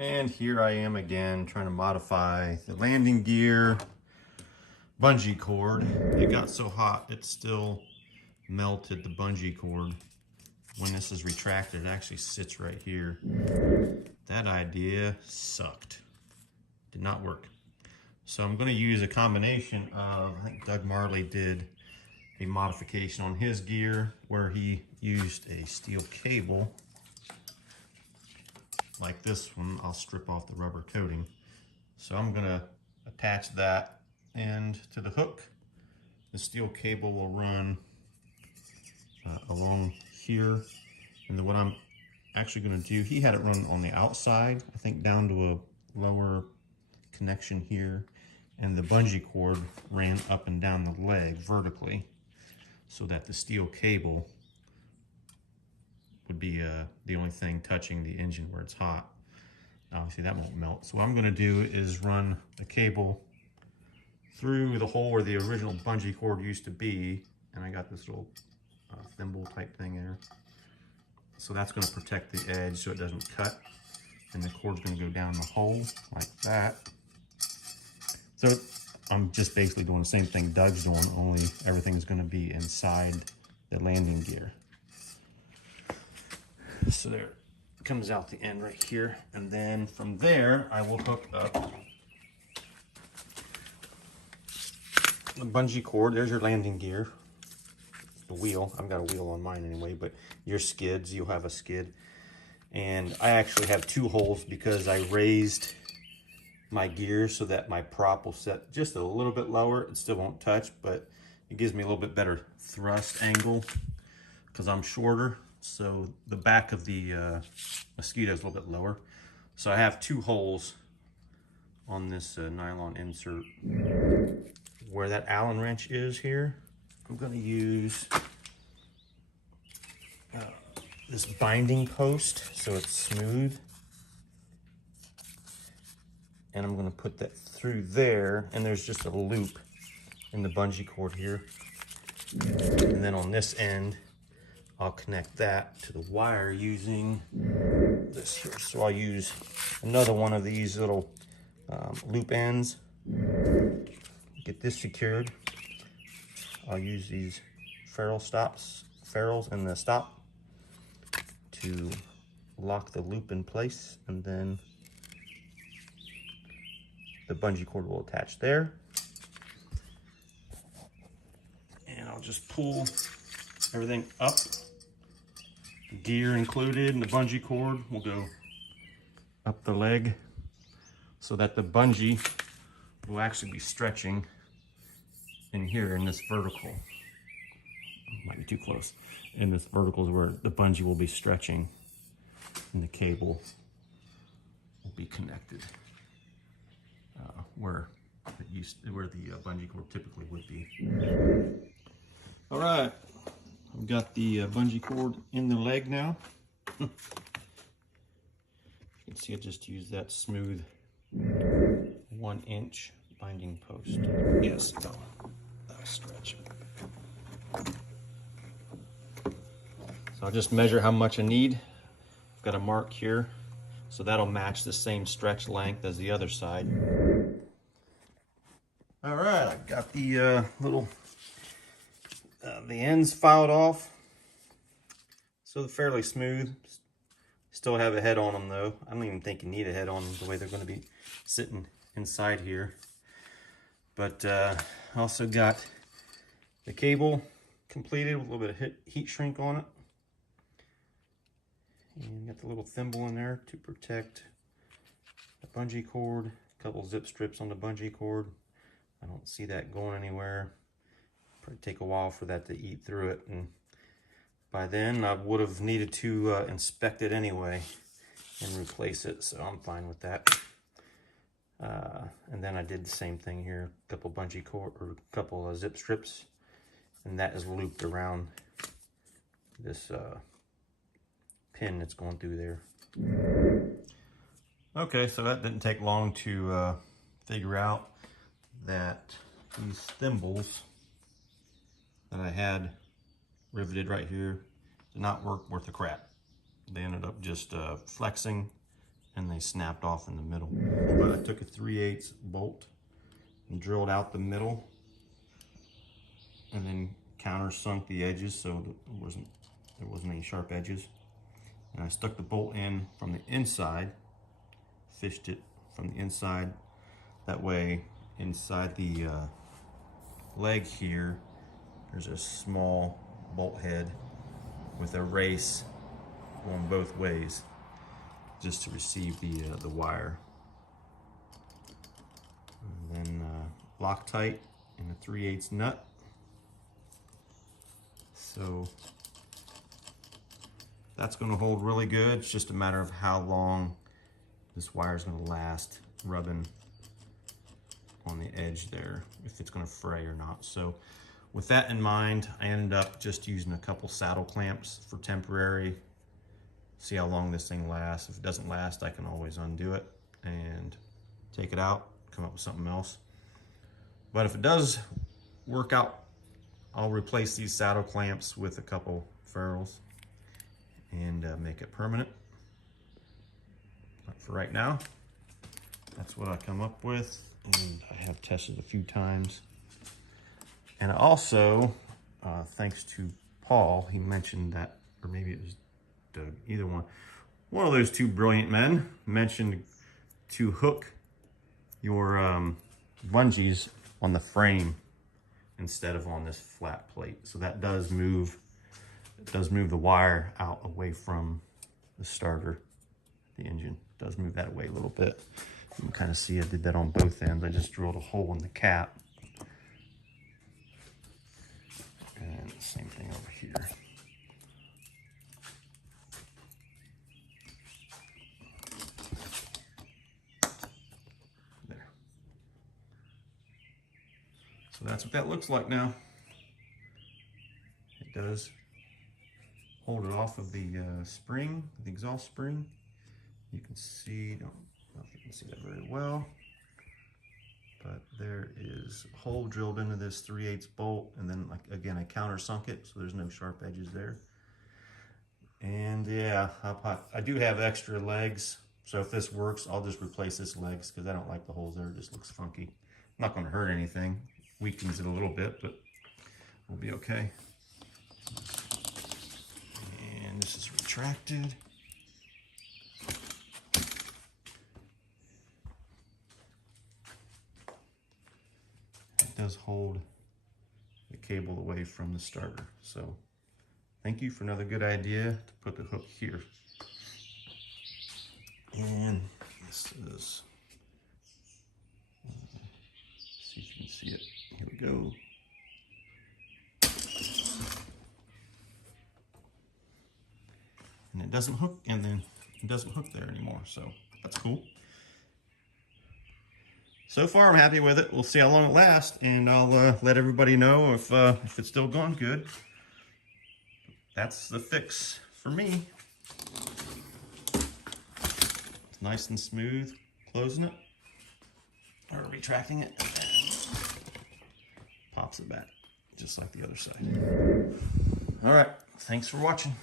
And here I am again trying to modify the landing gear bungee cord. It got so hot it still melted the bungee cord. When this is retracted, it actually sits right here. That idea sucked. Did not work. So I'm going to use a combination of, I think Doug Marley did a modification on his gear where he used a steel cable like this one. I'll strip off the rubber coating. So I'm going to attach that end to the hook. The steel cable will run along here. And then what I'm actually going to do, he had it run on the outside, I think down to a lower connection here. And the bungee cord ran up and down the leg vertically so that the steel cable would be the only thing touching the engine where it's hot. Obviously that won't melt. So what I'm going to do is run the cable through the hole where the original bungee cord used to be, and I got this little thimble type thing there. So that's going to protect the edge so it doesn't cut, and the cord's going to go down the hole like that. So I'm just basically doing the same thing Doug's doing, only everything's going to be inside the landing gear. So there it comes out the end right here, and then from there I will hook up the bungee cord. There's your landing gear, the wheel. I've got a wheel on mine anyway, but your skids, you'll have a skid. And I actually have two holes because I raised my gear so that my prop will set just a little bit lower. It still won't touch, but it gives me a little bit better thrust angle because I'm shorter. So the back of the Mosquito is a little bit lower. So I have two holes on this nylon insert. Where that Allen wrench is here, I'm going to use this binding post so it's smooth. And I'm going to put that through there, and there's just a loop in the bungee cord here. And then on this end, I'll connect that to the wire using this here. So I'll use another one of these little loop ends. Get this secured. I'll use these ferrules in the stop to lock the loop in place, and then the bungee cord will attach there. And I'll just pull everything up, gear included, and the bungee cord will go up the leg so that the bungee will actually be stretching in here in this vertical. Might be too close. In this vertical is where the bungee will be stretching and the cable will be connected where the bungee cord typically would be. All right, I've got the bungee cord in the leg now. You can see I just used that smooth 1-inch binding post. Yes, that'll stretch. So I'll just measure how much I need. I've got a mark here, so that'll match the same stretch length as the other side. All right, I've got the the ends filed off, so they're fairly smooth. Still have a head on them though. I don't even think you need a head on them the way they're going to be sitting inside here. But also got the cable completed with a little bit of heat shrink on it. And got the little thimble in there to protect the bungee cord. A couple zip strips on the bungee cord. I don't see that going anywhere. Probably take a while for that to eat through it, and by then I would have needed to inspect it anyway and replace it, so I'm fine with that. And then I did the same thing here, a couple bungee cord or a couple of zip strips, and that is looped around this pin that's going through there. Okay, so that didn't take long to figure out that these thimbles that I had riveted right here did not work worth a crap. They ended up just flexing and they snapped off in the middle. But I took a 3/8 bolt and drilled out the middle and then countersunk the edges so there wasn't any sharp edges. And I stuck the bolt in from the inside, fished it from the inside. That way, inside the leg here, there's a small bolt head with a race going both ways, just to receive the wire. And then Loctite in a 3/8 nut. So that's going to hold really good. It's just a matter of how long this wire is going to last rubbing on the edge there, if it's going to fray or not. So with that in mind, I ended up just using a couple saddle clamps for temporary. See how long this thing lasts. If it doesn't last, I can always undo it and take it out, come up with something else. But if it does work out, I'll replace these saddle clamps with a couple ferrules and make it permanent. But for right now, that's what I come up with, and I have tested a few times. And also, thanks to Paul, he mentioned that, or maybe it was Doug, either one of those two brilliant men mentioned to hook your bungees on the frame instead of on this flat plate. So that does move, the wire out away from the starter, the engine. It does move that away a little bit. You can kind of see I did that on both ends. I just drilled a hole in the cap. And same thing over here. There. So that's what that looks like now. It does hold it off of the spring, the exhaust spring. You can see, don't know if you can see that very well, but there is a hole drilled into this 3/8 bolt, and then, like, again, I countersunk it, so there's no sharp edges there. And yeah, I do have extra legs, so if this works, I'll just replace this legs because I don't like the holes there. It just looks funky. Not going to hurt anything. Weakens it a little bit, but we'll be okay. And this is retracted. It does hold the cable away from the starter. So thank you for another good idea to put the hook here. And this is, see if you can see it. Here we go. And it doesn't hook, and then it doesn't hook there anymore, so that's cool. So far, I'm happy with it. We'll see how long it lasts, and I'll let everybody know if it's still going good. That's the fix for me. It's nice and smooth, closing it, or retracting it, and then pops it back, just like the other side. All right, thanks for watching.